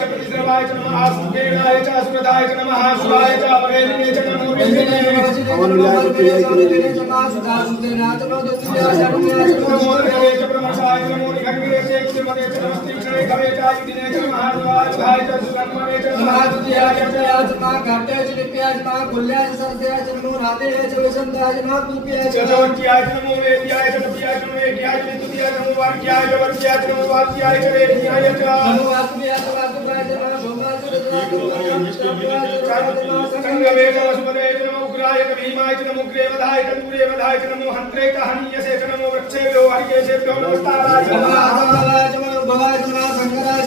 च प्रतिसर्वाय च नमः सुखेनाय च सुरदाय च नमः शिवाय च परेणिने च नमो विष्णुवे नमो च ब्रह्मचाय च नमो निखण्डे च कुलमते च नमस्ते विष्णवे कवे च दिने च नमः शिवाय च सुकर्मणे च नमः तुद्याय च नमः घाटे च दिप्याय च नमः कुल्याय च सरस्याय च नमो राधे च वैसंताय च नमः पूप्याय च जोट्याय च नमो वेद्याय च तप्याय च नमो वेद्याय च तुद्याय च नमो वाक्याय च वर्त्याय च नमो वाक्याय च वेद्याय च नमो वाक्याय च वाक्याय च नमः शोभाय च संगमे च वसुमते च नमो उग्राय च भीमाय च नमो उग्रे वधाय च दूरे वधाय च नमो हन्त्रे च हन्यसे च नमो वृक्षेभ्यो हरिकेशेभ्यो नमस्ताराय च नमः भवाय च नमः शंकराय च